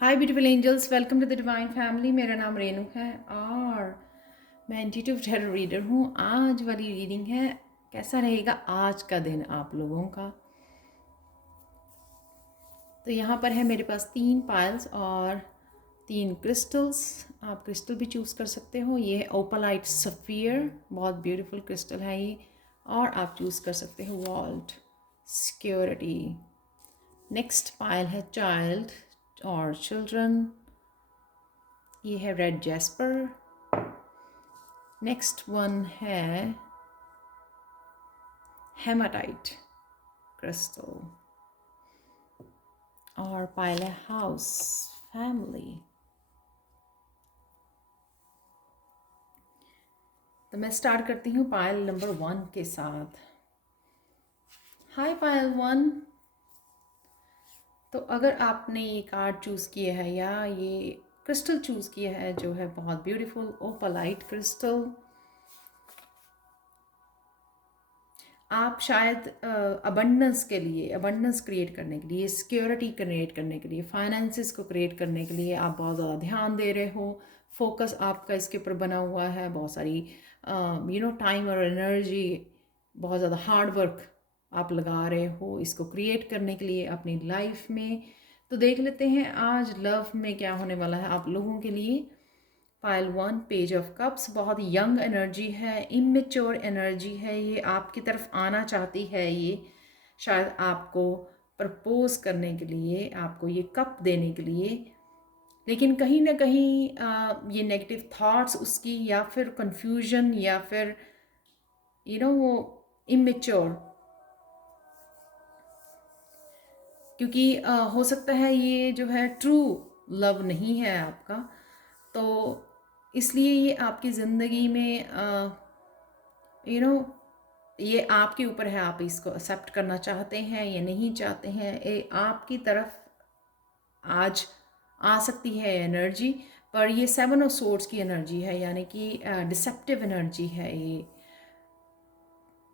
Hi beautiful angels, welcome to the divine family. मेरा नाम रेनू है और मैं इंट्यूटिव टैरो रीडर हूँ। आज वाली रीडिंग है कैसा रहेगा आज का दिन आप लोगों का। तो यहाँ पर है मेरे पास 3 पायल्स और 3 क्रिस्टल्स। आप क्रिस्टल भी चूज़ कर सकते हो। ये है ओपालाइट सफ़ियर, बहुत ब्यूटीफुल क्रिस्टल है ये। और आप चूज़ कर सकते हो वॉल्ट सिक्योरिटी। नेक्स्ट पायल है चाइल्ड और चिल्ड्रन, ये है रेड जैस्पर। नेक्स्ट वन है हेमाटाइट क्रिस्टल और पायल है हाउस फैमिली। तो मैं स्टार्ट करती हूँ पायल नंबर 1 के साथ। हाय पायल 1। तो अगर आपने ये कार्ड चूज़ किया है या ये क्रिस्टल चूज़ किया है जो है बहुत ब्यूटीफुल ओपालाइट क्रिस्टल, आप शायद अबंडेंस के लिए, अबंडेंस क्रिएट करने के लिए, सिक्योरिटी क्रिएट करने के लिए, फाइनेंसिस को क्रिएट करने के लिए आप बहुत ज़्यादा ध्यान दे रहे हो। फोकस आपका इसके ऊपर बना हुआ है। बहुत सारी टाइम और एनर्जी, बहुत ज़्यादा हार्ड वर्क आप लगा रहे हो इसको क्रिएट करने के लिए अपनी लाइफ में। तो देख लेते हैं आज लव में क्या होने वाला है आप लोगों के लिए। पाइल 1 पेज ऑफ कप्स, बहुत यंग एनर्जी है, इमेच्योर एनर्जी है। ये आपकी तरफ आना चाहती है। ये शायद आपको प्रपोज करने के लिए, आपको ये कप देने के लिए, लेकिन कहीं ना कहीं ये नेगेटिव थॉट्स उसकी, या फिर कंफ्यूजन, या फिर वो इमेच्योर, क्योंकि हो सकता है ये जो है ट्रू लव नहीं है आपका। तो इसलिए ये आपकी ज़िंदगी में यू नो ये आपके ऊपर है, आप इसको एक्सेप्ट करना चाहते हैं या नहीं चाहते हैं। ये आपकी तरफ आज आ सकती है एनर्जी, पर ये 7 ऑफ सोर्ड्स की एनर्जी है, यानी कि डिसेप्टिव एनर्जी है ये,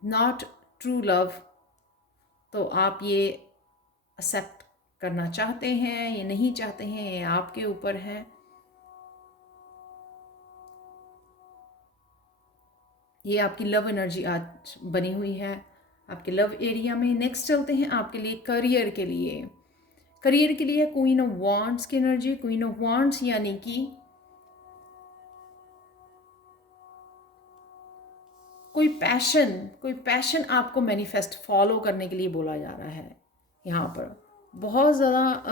नॉट ट्रू लव। तो आप ये एक्सेप्ट करना चाहते हैं या नहीं चाहते हैं, ये आपके ऊपर है। ये आपकी लव एनर्जी आज बनी हुई है आपके लव एरिया में। नेक्स्ट चलते हैं आपके लिए करियर के लिए। करियर के लिए क्वीन ऑफ वांड्स की एनर्जी। क्वीन ऑफ वांड्स यानी कि कोई पैशन आपको मैनिफेस्ट फॉलो करने के लिए बोला जा रहा है। यहाँ पर बहुत ज़्यादा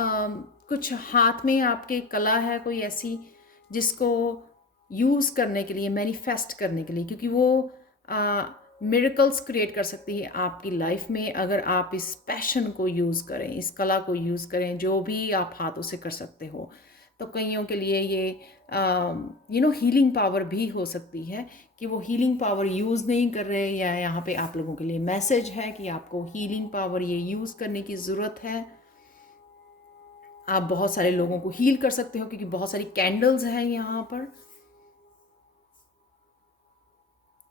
कुछ हाथ में आपके कला है कोई ऐसी, जिसको यूज़ करने के लिए, मैनिफेस्ट करने के लिए, क्योंकि वो मिरेकल्स क्रिएट कर सकती है आपकी लाइफ में अगर आप इस पैशन को यूज़ करें, इस कला को यूज़ करें, जो भी आप हाथों से कर सकते हो। तो कईयों के लिए ये हीलिंग पावर भी हो सकती है कि वो हीलिंग पावर यूज़ नहीं कर रहे, या यहाँ पे आप लोगों के लिए मैसेज है कि आपको हीलिंग पावर ये यूज़ करने की ज़रूरत है। आप बहुत सारे लोगों को हील कर सकते हो क्योंकि बहुत सारी कैंडल्स हैं यहाँ पर।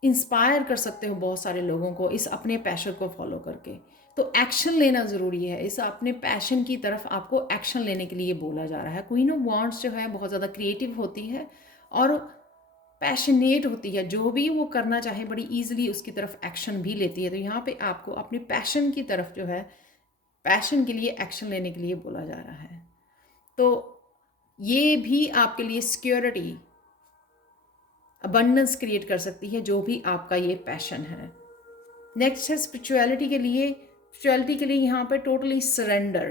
इंस्पायर कर सकते हो बहुत सारे लोगों को इस अपने पैशन को फॉलो करके। तो एक्शन लेना ज़रूरी है। इस अपने पैशन की तरफ आपको एक्शन लेने के लिए बोला जा रहा है। क्वीन ऑफ वांड्स जो है बहुत ज़्यादा क्रिएटिव होती है और पैशनेट होती है। जो भी वो करना चाहे बड़ी ईजिली उसकी तरफ एक्शन भी लेती है। तो यहाँ पे आपको अपने पैशन की तरफ जो है, पैशन के लिए एक्शन लेने के लिए बोला जा रहा है। तो ये भी आपके लिए सिक्योरिटी, अबंडेंस क्रिएट कर सकती है, जो भी आपका ये पैशन है। नेक्स्ट है स्पिरिचुअलिटी के लिए। स्पिरिचुअलिटी के लिए यहाँ पे टोटली सरेंडर,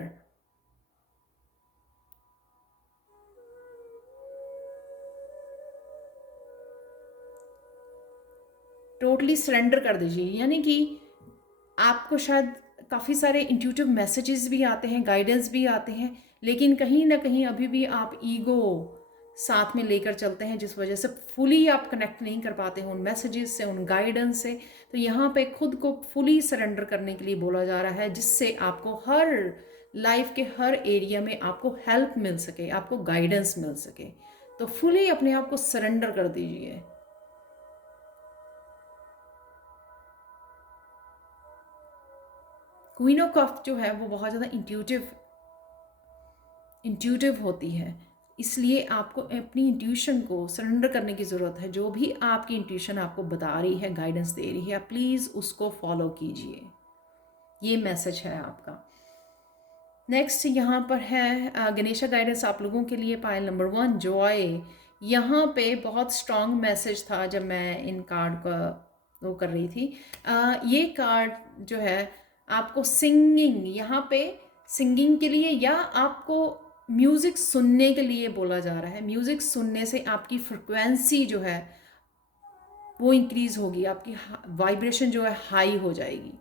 टोटली सरेंडर कर दीजिए। यानी कि आपको शायद काफ़ी सारे इंट्यूटिव मैसेजेस भी आते हैं, गाइडेंस भी आते हैं, लेकिन कहीं ना कहीं अभी भी आप ईगो साथ में लेकर चलते हैं, जिस वजह से फुली आप कनेक्ट नहीं कर पाते हो उन मैसेजेस से, उन गाइडेंस से। तो यहाँ पे खुद को फुली सरेंडर करने के लिए बोला जा रहा है, जिससे आपको हर लाइफ के हर एरिया में आपको हेल्प मिल सके, आपको गाइडेंस मिल सके। तो फुली अपने आप को सरेंडर कर दीजिए। क्वीन ऑफ कप जो है वो बहुत ज़्यादा इंट्यूटिव इंट्यूटिव होती है, इसलिए आपको अपनी इंट्यूशन को सरेंडर करने की ज़रूरत है। जो भी आपकी इंट्यूशन आपको बता रही है, गाइडेंस दे रही है, प्लीज़ उसको फॉलो कीजिए। ये मैसेज है आपका। नेक्स्ट यहाँ पर है गणेशा गाइडेंस आप लोगों के लिए, पायल नंबर 1 जॉय। यहाँ पे बहुत स्ट्रॉन्ग मैसेज था जब मैं इन कार्ड का वो कर रही थी। ये कार्ड जो है आपको सिंगिंग, यहाँ पे सिंगिंग के लिए या आपको म्यूज़िक सुनने के लिए बोला जा रहा है। म्यूज़िक सुनने से आपकी फ्रिक्वेंसी जो है वो इंक्रीज़ होगी, आपकी वाइब्रेशन जो है हाई हो जाएगी।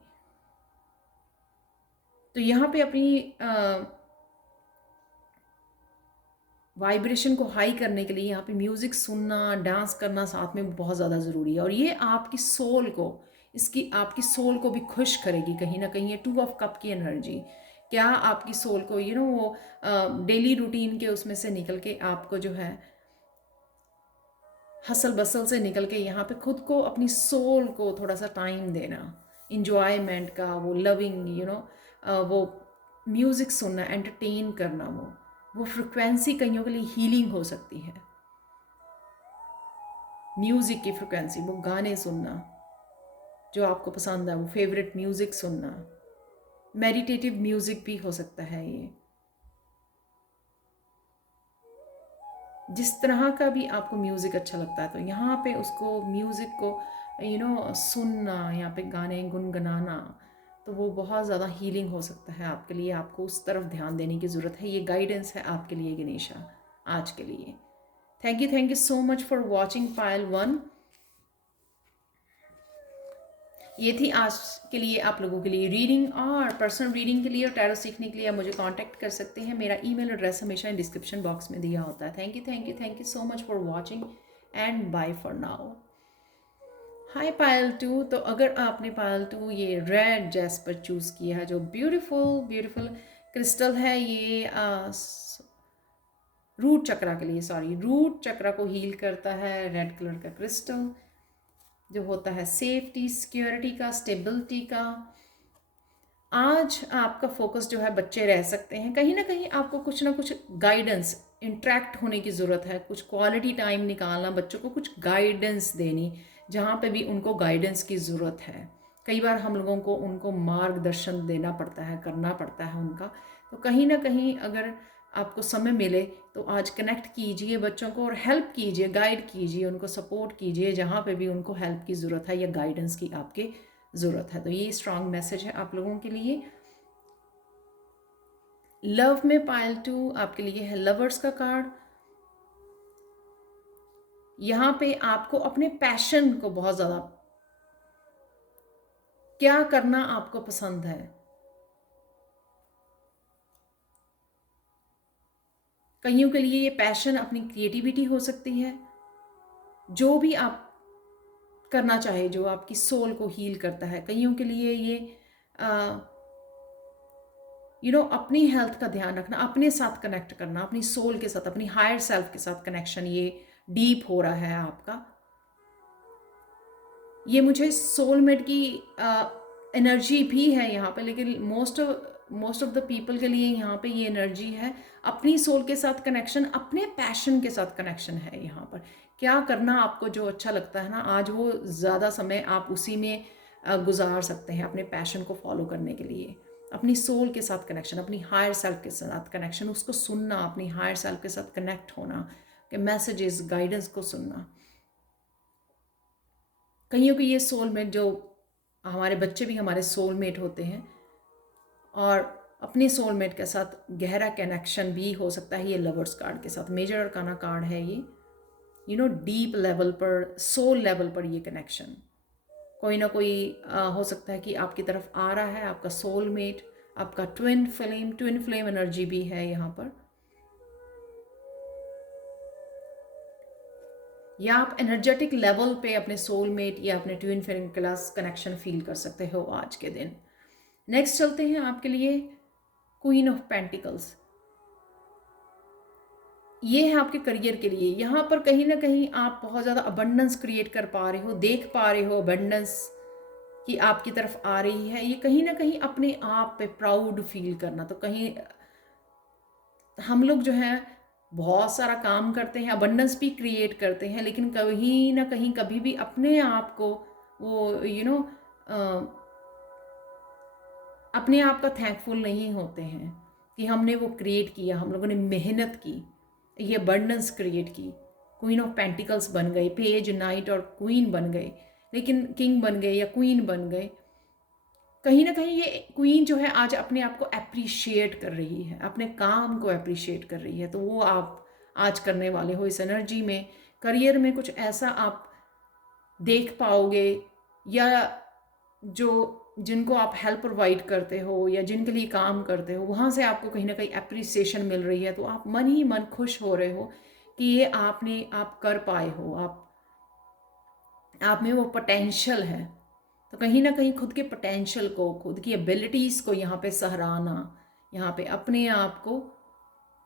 तो यहाँ पे अपनी वाइब्रेशन को हाई करने के लिए यहाँ पे म्यूज़िक सुनना, डांस करना साथ में बहुत ज़्यादा ज़रूरी है। और ये आपकी सोल को, इसकी आपकी सोल को भी खुश करेगी कहीं ना कहीं। ये 2 ऑफ कप की एनर्जी क्या आपकी सोल को वो डेली रूटीन के उसमें से निकल के आपको जो है हसल बसल से निकल के यहाँ पे खुद को, अपनी सोल को थोड़ा सा टाइम देना, इंजॉयमेंट का, वो लविंग वो म्यूज़िक सुनना, एंटरटेन करना, वो फ्रिक्वेंसी कईयों के लिए हीलिंग हो सकती है। म्यूज़िक की फ्रिक्वेंसी, वो गाने सुनना जो आपको पसंद है, वो फेवरेट म्यूज़िक सुनना, मेडिटेटिव म्यूज़िक भी हो सकता है। ये जिस तरह का भी आपको म्यूज़िक अच्छा लगता है, तो यहाँ पे उसको म्यूज़िक को सुनना, यहाँ पे गाने गुनगुनाना, तो वो बहुत ज़्यादा हीलिंग हो सकता है आपके लिए। आपको उस तरफ ध्यान देने की ज़रूरत है। ये गाइडेंस है आपके लिए गणेशा आज के लिए। Thank you so much for watching pile 1। ये थी आज के लिए आप लोगों के लिए रीडिंग। और पर्सनल रीडिंग के लिए और टैरो सीखने के लिए आप मुझे कांटेक्ट कर सकते हैं। मेरा ईमेल एड्रेस हमेशा डिस्क्रिप्शन बॉक्स में दिया होता है। Thank you so much for watching and bye for now. Hi pile 2। तो अगर आपने पायल 2 ये रेड जैस्पर चूज़ किया है, जो ब्यूटीफुल क्रिस्टल है, ये रूट चक्रा के लिए, रूट चक्रा को हील करता है। रेड कलर का क्रिस्टल जो होता है सेफ्टी, सिक्योरिटी का, स्टेबिलिटी का। आज आपका फोकस जो है, बच्चे रह सकते हैं कहीं ना कहीं, आपको कुछ ना कुछ गाइडेंस, इंट्रैक्ट होने की ज़रूरत है, कुछ क्वालिटी टाइम निकालना, बच्चों को कुछ गाइडेंस देनी, जहाँ पे भी उनको गाइडेंस की ज़रूरत है। कई बार हम लोगों को उनको मार्गदर्शन देना पड़ता है, करना पड़ता है उनका। तो कहीं ना कहीं अगर आपको समय मिले तो आज कनेक्ट कीजिए बच्चों को और हेल्प कीजिए, गाइड कीजिए, उनको सपोर्ट कीजिए जहाँ पे भी उनको हेल्प की ज़रूरत है या गाइडेंस की आपके ज़रूरत है। तो ये स्ट्रॉन्ग मैसेज है आप लोगों के लिए। लव में पायल 2 आपके लिए है लवर्स का कार्ड। यहाँ पे आपको अपने पैशन को बहुत ज़्यादा, क्या करना आपको पसंद है, कईयों के लिए ये पैशन अपनी क्रिएटिविटी हो सकती है। जो भी आप करना चाहे, जो आपकी सोल को हील करता है। कईयों के लिए ये अपनी हेल्थ का ध्यान रखना, अपने साथ कनेक्ट करना, अपनी सोल के साथ, अपनी हायर सेल्फ के साथ कनेक्शन, ये डीप हो रहा है आपका। ये मुझे सोलमेट की एनर्जी भी है यहाँ पे, लेकिन मोस्ट ऑफ द पीपल के लिए यहाँ पे ये एनर्जी है अपनी सोल के साथ कनेक्शन, अपने पैशन के साथ कनेक्शन है। यहाँ पर क्या करना आपको जो अच्छा लगता है ना, आज वो ज़्यादा समय आप उसी में गुजार सकते हैं अपने पैशन को फॉलो करने के लिए। अपनी सोल के साथ कनेक्शन, अपनी हायर सेल्फ के साथ कनेक्शन, उसको सुनना, अपनी हायर सेल्फ के साथ कनेक्ट होना, के मैसेजेस, गाइडेंस को सुनना। कईयों की ये सोलमेट, जो हमारे बच्चे भी हमारे सोलमेट होते हैं, और अपने सोलमेट के साथ गहरा कनेक्शन भी हो सकता है ये लवर्स कार्ड के साथ। मेजर अरकाना कार्ड है ये, डीप लेवल पर, सोल लेवल पर ये कनेक्शन कोई ना कोई हो सकता है कि आपकी तरफ आ रहा है, आपका सोलमेट, आपका ट्विन फ्लेम एनर्जी भी है यहाँ पर। या आप एनर्जेटिक लेवल पे अपने सोलमेट या अपने twin flame class connection feel कर सकते हो आज के दिन। नेक्स्ट चलते हैं आपके लिए क्वीन ऑफ पेंटिकल्स। ये है आपके करियर के लिए। यहाँ पर कहीं ना कहीं आप बहुत ज़्यादा अबंडेंस क्रिएट कर पा रहे हो, देख पा रहे हो अबंडेंस कि आपकी तरफ आ रही है। ये कहीं ना कहीं अपने आप पे प्राउड फील करना, तो कहीं हम लोग जो है बहुत सारा काम करते हैं, अबंडेंस भी क्रिएट करते हैं, लेकिन कहीं ना कहीं कभी भी अपने आप को वो अपने आप का थैंकफुल नहीं होते हैं कि हमने वो क्रिएट किया, हम लोगों ने मेहनत की, ये अबंडेंस क्रिएट की। क्वीन ऑफ पेंटिकल्स बन गए, पेज, नाइट और क्वीन बन गए, लेकिन किंग बन गए या क्वीन बन गए। कहीं ना कहीं ये क्वीन जो है आज अपने आप को अप्रिशिएट कर रही है, अपने काम को अप्रिशिएट कर रही है। तो वो आप आज करने वाले हो इस एनर्जी में। करियर में कुछ ऐसा आप देख पाओगे, या जो जिनको आप हेल्प प्रोवाइड करते हो या जिनके लिए काम करते हो, वहाँ से आपको कहीं ना कहीं अप्रिसिएशन मिल रही है। तो आप मन ही मन खुश हो रहे हो कि ये आप कर पाए हो, आप में वो पोटेंशियल है। तो कहीं ना कहीं खुद के पोटेंशियल को, खुद की एबिलिटीज़ को यहाँ पे सहराना, यहाँ पे अपने आप को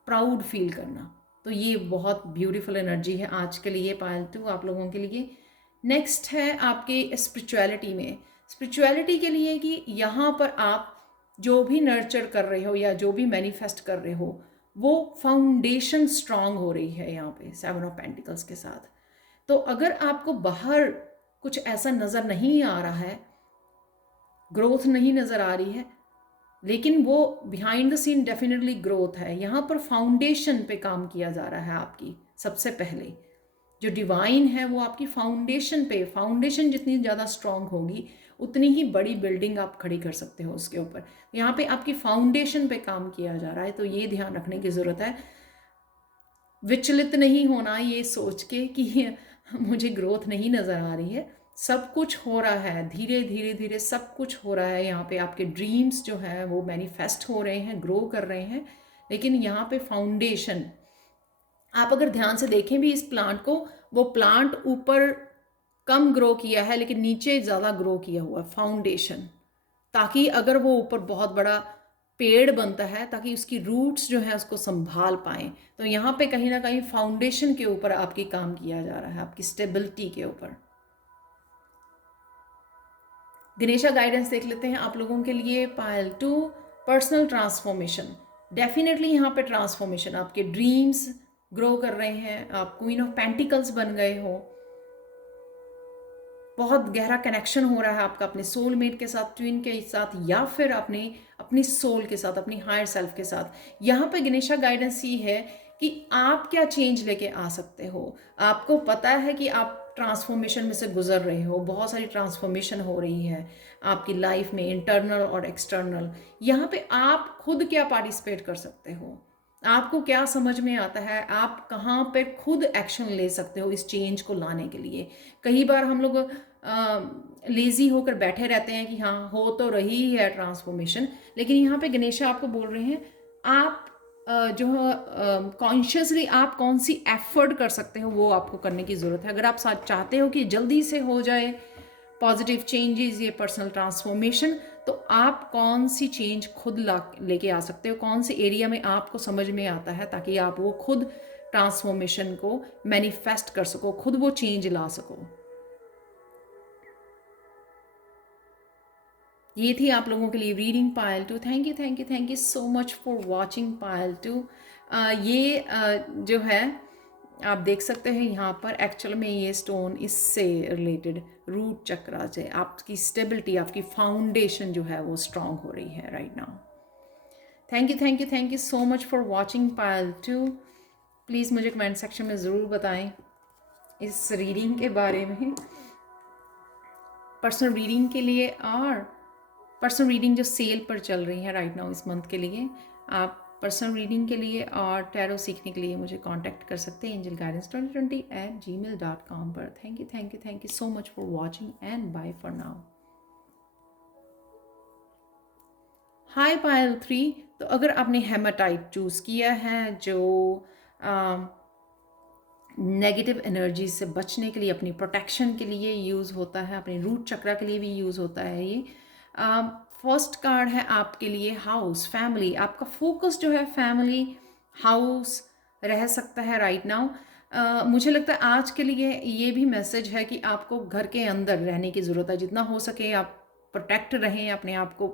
प्राउड फील करना, तो ये बहुत ब्यूटीफुल एनर्जी है आज के लिए पालतू आप लोगों के लिए। नेक्स्ट है आपके स्पिरिचुअलिटी में, स्पिरिचुअलिटी के लिए कि यहाँ पर आप जो भी नर्चर कर रहे हो या जो भी मैनिफेस्ट कर रहे हो, वो फाउंडेशन स्ट्रांग हो रही है यहाँ पे 7 ऑफ पेंटिकल्स के साथ। तो अगर आपको बाहर कुछ ऐसा नज़र नहीं आ रहा है, ग्रोथ नहीं नज़र आ रही है, लेकिन वो behind the scene definitely growth है। यहाँ पर फाउंडेशन पे काम किया जा रहा है आपकी। सबसे पहले जो डिवाइन है वो आपकी फाउंडेशन पे, फाउंडेशन जितनी ज़्यादा स्ट्रांग होगी उतनी ही बड़ी बिल्डिंग आप खड़ी कर सकते हो उसके ऊपर। यहाँ पे आपकी फाउंडेशन पे काम किया जा रहा है, तो ये ध्यान रखने की ज़रूरत है। विचलित नहीं होना ये सोच के कि मुझे ग्रोथ नहीं नज़र आ रही है। सब कुछ हो रहा है, धीरे धीरे धीरे सब कुछ हो रहा है। यहाँ पे आपके ड्रीम्स जो हैं वो मैनिफेस्ट हो रहे हैं, ग्रो कर रहे हैं। लेकिन यहाँ पे फाउंडेशन, आप अगर ध्यान से देखें भी इस प्लांट को, वो प्लांट ऊपर कम ग्रो किया है लेकिन नीचे ज़्यादा ग्रो किया हुआ फाउंडेशन, ताकि अगर वो ऊपर बहुत बड़ा पेड़ बनता है ताकि उसकी रूट्स जो है उसको संभाल पाएँ। तो यहाँ पे कहीं ना कहीं फाउंडेशन के ऊपर आपकी काम किया जा रहा है, आपकी स्टेबिलिटी के ऊपर। गणेशा गाइडेंस देख लेते हैं आप लोगों के लिए। पायल 2, पर्सनल ट्रांसफॉर्मेशन। डेफिनेटली यहाँ पे ट्रांसफॉर्मेशन, आपके ड्रीम्स ग्रो कर रहे हैं, आप क्वीन ऑफ पेंटिकल्स बन गए हो, बहुत गहरा कनेक्शन हो रहा है आपका अपने सोलमेट के साथ, ट्विन के साथ, या फिर अपनी सोल के साथ, अपनी हायर सेल्फ के साथ। यहाँ पे गणेशा गाइडेंस ये है कि आप क्या चेंज लेके आ सकते हो। आपको पता है कि आप ट्रांसफॉर्मेशन में से गुजर रहे हो, बहुत सारी ट्रांसफॉर्मेशन हो रही है आपकी लाइफ में, इंटरनल और एक्सटर्नल। यहाँ पे आप खुद क्या पार्टिसिपेट कर सकते हो, आपको क्या समझ में आता है, आप कहाँ पे खुद एक्शन ले सकते हो इस चेंज को लाने के लिए। कई बार हम लोग लेज़ी होकर बैठे रहते हैं कि हाँ हो तो रही है ट्रांसफॉर्मेशन, लेकिन यहाँ पे गणेशा आपको बोल रहे हैं आप जो कॉन्शियसली आप कौन सी एफर्ट कर सकते हो वो आपको करने की ज़रूरत है। अगर आप चाहते हो कि जल्दी से हो जाए पॉजिटिव चेंजेस, ये पर्सनल ट्रांसफॉर्मेशन, तो आप कौन सी चेंज खुद लेके आ सकते हो, कौन से एरिया में आपको समझ में आता है, ताकि आप वो खुद ट्रांसफॉर्मेशन को मैनिफेस्ट कर सको, खुद वो चेंज ला सको। ये थी आप लोगों के लिए reading pile 2। Thank you thank you thank you so much for watching pile 2। ये जो है आप देख सकते हैं यहाँ पर एक्चुअल में ये स्टोन इससे रिलेटेड रूट चक्रा से आपकी स्टेबिलिटी, आपकी फाउंडेशन जो है वो स्ट्रांग हो रही है right now. Thank you so much for watching pile 2। Please मुझे कमेंट सेक्शन में ज़रूर बताएं इस रीडिंग के बारे में, पर्सनल रीडिंग के लिए, और पर्सनल रीडिंग जो सेल पर चल रही है राइट नाउ इस मंथ के लिए। आप पर्सनल रीडिंग के लिए और टैरो सीखने के लिए मुझे कांटेक्ट कर सकते हैं angelguidance2020@gmail.com पर। Thank you so much for watching and bye for now. Hi pile 3। तो अगर आपने हेमाटाइट चूज़ किया है, जो नेगेटिव एनर्जी से बचने के लिए, अपनी प्रोटेक्शन के लिए यूज़ होता है, अपने रूट चक्रा के लिए भी यूज़ होता है ये। फर्स्ट कार्ड है आपके लिए हाउस, फैमिली। आपका फोकस जो है फैमिली, हाउस रह सकता है राइट नाउ। मुझे लगता है आज के लिए ये भी मैसेज है कि आपको घर के अंदर रहने की ज़रूरत है, जितना हो सके आप प्रोटेक्ट रहें, अपने आप को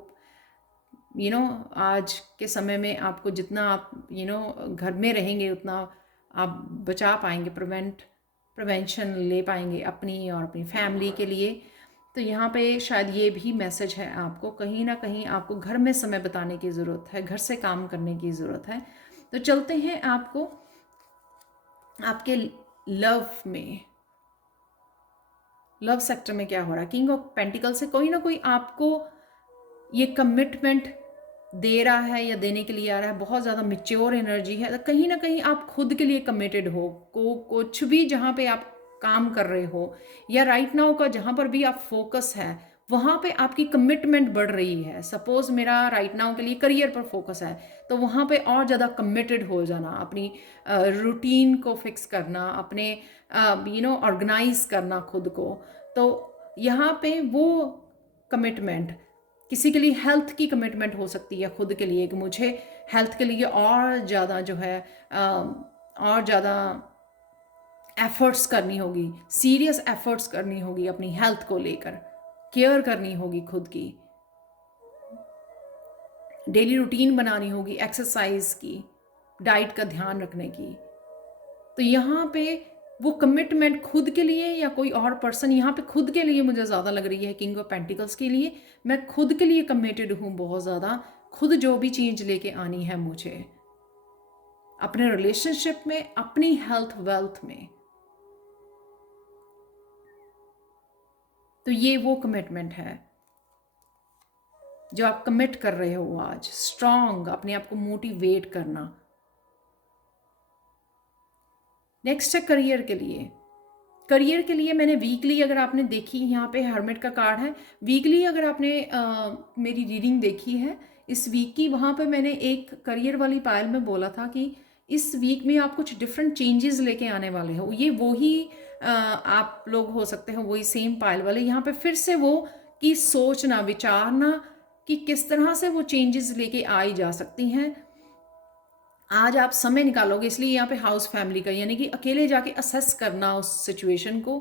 आज के समय में आपको जितना आप घर में रहेंगे उतना आप बचा पाएंगे, प्रिवेंशन ले पाएंगे अपनी और अपनी फैमिली के लिए। तो यहाँ पे शायद ये भी मैसेज है आपको, कहीं ना कहीं आपको घर में समय बिताने की ज़रूरत है, घर से काम करने की ज़रूरत है। तो चलते हैं आपको आपके लव में, लव सेक्टर में क्या हो रहा है। किंग ऑफ पेंटिकल से कोई ना कोई आपको ये कमिटमेंट दे रहा है या देने के लिए आ रहा है, बहुत ज़्यादा मेच्योर एनर्जी है। तो कहीं ना कहीं आप खुद के लिए कमिटेड हो, कुछ भी जहाँ पे आप काम कर रहे हो या राइट नाउ का जहाँ पर भी आप फोकस है वहाँ पे आपकी कमिटमेंट बढ़ रही है। सपोज मेरा राइट नाउ के लिए करियर पर फोकस है, तो वहाँ पे और ज़्यादा कमिटेड हो जाना, अपनी रूटीन को फिक्स करना, अपने ऑर्गेनाइज करना खुद को। तो यहाँ पे वो कमिटमेंट, किसी के लिए हेल्थ की कमिटमेंट हो सकती है खुद के लिए, कि मुझे हेल्थ के लिए और ज़्यादा जो है और ज़्यादा एफर्ट्स करनी होगी, सीरियस एफर्ट्स करनी होगी, अपनी हेल्थ को लेकर केयर करनी होगी खुद की, डेली रूटीन बनानी होगी, एक्सरसाइज की, डाइट का ध्यान रखने की। तो यहाँ पे वो कमिटमेंट खुद के लिए या कोई और पर्सन, यहाँ पे खुद के लिए मुझे ज़्यादा लग रही है किंग ऑफ पेंटिकल्स के लिए। मैं खुद के लिए कमिटेड हूँ बहुत ज़्यादा, खुद जो भी चीज़ लेके आनी है मुझे अपने रिलेशनशिप में, अपनी हेल्थ वेल्थ में। तो ये वो कमिटमेंट है जो आप कमिट कर रहे हो आज, स्ट्रांग, अपने आप को मोटिवेट करना। नेक्स्ट है करियर के लिए। करियर के लिए मैंने वीकली, अगर आपने देखी, यहाँ पे हर्मिट का कार्ड है, वीकली अगर आपने मेरी रीडिंग देखी है इस वीक की, वहाँ पे मैंने एक करियर वाली पायल में बोला था कि इस वीक में आप कुछ डिफरेंट चेंजेस लेके आने वाले हो। ये वही आप लोग हो सकते हो, वही सेम पायल वाले। यहाँ पे फिर से वो कि सोचना, विचारना कि किस तरह से वो चेंजेस लेके आई जा सकती हैं। आज आप समय निकालोगे, इसलिए यहाँ पे हाउस फैमिली का, यानी कि अकेले जाके असेस करना उस सिचुएशन को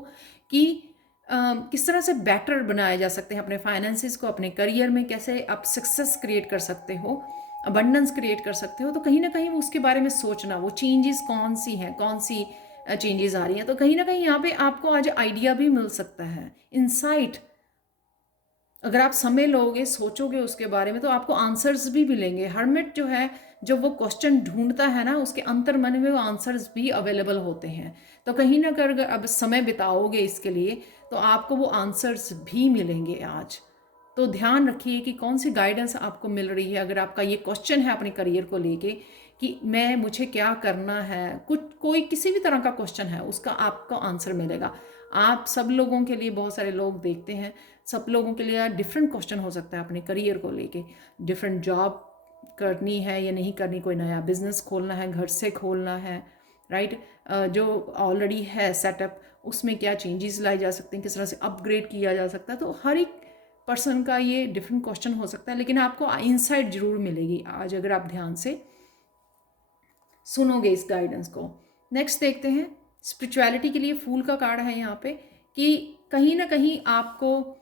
कि किस तरह से बेटर बनाया जा सकते हैं अपने फाइनेंसिस को, अपने करियर में कैसे आप सक्सेस क्रिएट कर सकते हो, अबंडेंस क्रिएट कर सकते हो। तो कहीं ना कहीं उसके बारे में सोचना, वो चेंजेस कौन सी हैं, कौन सी चेंजेस आ रही हैं। तो कहीं ना कहीं यहाँ पे आपको आज आइडिया भी मिल सकता है, इंसाइट। अगर आप समय लोगे, सोचोगे उसके बारे में, तो आपको आंसर्स भी मिलेंगे। हर्मिट जो है, जब वो क्वेश्चन ढूंढता है ना, उसके अंतर मन में वो आंसर्स भी अवेलेबल होते हैं। तो कहीं ना कहीं अगर अब समय बिताओगे इसके लिए, तो आपको वो आंसर्स भी मिलेंगे आज। तो ध्यान रखिए कि कौन सी गाइडेंस आपको मिल रही है। अगर आपका ये क्वेश्चन है अपने करियर को लेके कि मुझे क्या करना है, कोई किसी भी तरह का क्वेश्चन है, उसका आपको आंसर मिलेगा। आप सब लोगों के लिए, बहुत सारे लोग देखते हैं, सब लोगों के लिए डिफरेंट क्वेश्चन हो सकता है अपने करियर को लेके। डिफरेंट जॉब करनी है या नहीं करनी, कोई नया बिजनेस खोलना है, घर से खोलना है, राइट, जो ऑलरेडी है सेटअप, उसमें क्या चेंजेस लाए जा सकते हैं, किस तरह से अपग्रेड किया जा सकता है। तो हर एक पर्सन का ये डिफरेंट क्वेश्चन हो सकता है, लेकिन आपको इंसाइट जरूर मिलेगी आज अगर आप ध्यान से सुनोगे इस गाइडेंस को। नेक्स्ट देखते हैं स्पिरिचुअलिटी के लिए। फूल का कार्ड है यहाँ पे कि कहीं ना कहीं आपको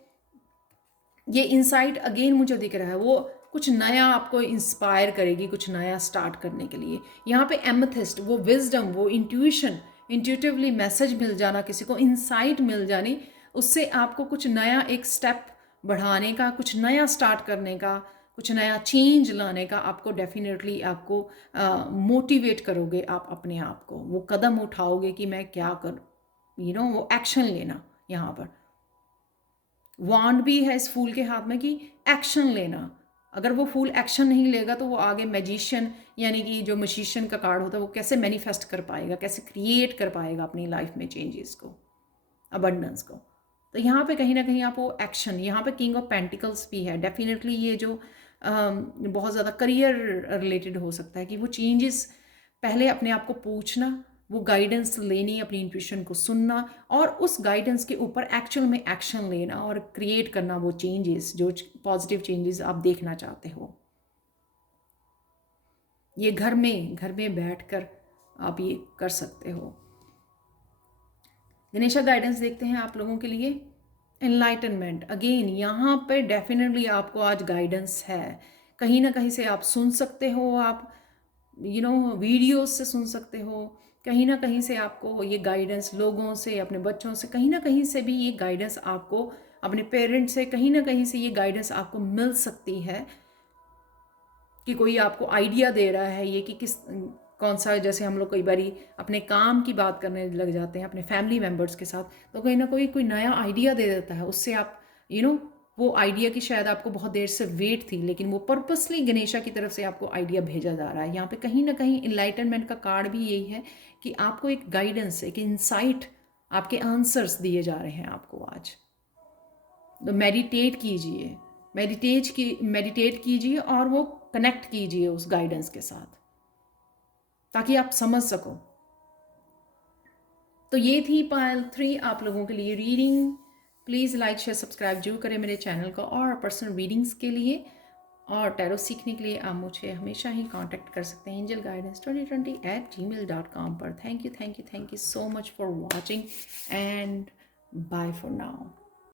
ये इंसाइट अगेन मुझे दिख रहा है, वो कुछ नया आपको इंस्पायर करेगी, कुछ नया स्टार्ट करने के लिए। यहाँ पे एमेथिस्ट, वो विजडम, वो इंट्यूशन, इंट्यूटिवली मैसेज मिल जाना, किसी को इंसाइट मिल जानी, उससे आपको कुछ नया एक स्टेप बढ़ाने का, कुछ नया स्टार्ट करने का, कुछ नया चेंज लाने का आपको डेफिनेटली आपको मोटिवेट करोगे। आप अपने आप को वो कदम उठाओगे कि मैं क्या कर, वो एक्शन लेना। यहाँ पर वांड भी है इस फूल के हाथ में कि एक्शन लेना। अगर वो फूल एक्शन नहीं लेगा तो वो आगे मैजिशियन, यानी कि जो मशीशियन का कार्ड होता है, वो कैसे मैनिफेस्ट कर पाएगा, कैसे क्रिएट कर पाएगा अपनी लाइफ में चेंजेस को, अबंडेंस को। तो यहाँ पे कहीं ना कहीं आप वो एक्शन, यहाँ पे किंग ऑफ पेंटिकल्स भी है। डेफिनेटली ये जो बहुत ज़्यादा करियर रिलेटेड हो सकता है कि वो चेंजेस पहले अपने आप को पूछना, वो गाइडेंस लेनी, अपनी इंट्यूशन को सुनना, और उस गाइडेंस के ऊपर एक्चुअल में एक्शन लेना और क्रिएट करना वो चेंजेस, जो पॉजिटिव चेंजेस आप देखना चाहते हो। ये घर में बैठकर आप ये कर सकते हो। गणेशा गाइडेंस देखते हैं आप लोगों के लिए। एनलाइटनमेंट, अगेन यहाँ पे डेफिनेटली आपको आज गाइडेंस है कहीं ना कहीं से आप सुन सकते हो, आप वीडियोस से सुन सकते हो, कहीं ना कहीं से आपको ये गाइडेंस लोगों से, अपने बच्चों से, कहीं ना कहीं से भी ये गाइडेंस आपको, अपने पेरेंट्स से कहीं ना कहीं से ये गाइडेंस आपको मिल सकती है कि कोई आपको आइडिया दे रहा है ये कि कौन सा, जैसे हम लोग कई बारी अपने काम की बात करने लग जाते हैं अपने फैमिली मेम्बर्स के साथ, तो कहीं ना कोई नया आइडिया दे देता है, उससे आप वो आइडिया की शायद आपको बहुत देर से वेट थी, लेकिन वो पर्पसली गणेशा की तरफ से आपको आइडिया भेजा जा रहा है। यहाँ पे कहीं ना कहीं इनलाइटनमेंट का कार्ड भी यही है कि आपको एक गाइडेंस, एक इंसाइट, आपके आंसर्स दिए जा रहे हैं आपको आज। तो मेडिटेट कीजिए और वो कनेक्ट कीजिए उस गाइडेंस के साथ, ताकि आप समझ सको। तो ये थी पायल 3 आप लोगों के लिए reading. Please like share subscribe जरूर करें मेरे चैनल को, और पर्सनल रीडिंग्स के लिए और टैरो सीखने के लिए आप मुझे हमेशा ही कांटेक्ट कर सकते हैं angelguidance2020@gmail.com पर। Thank you so much for watching and bye for now.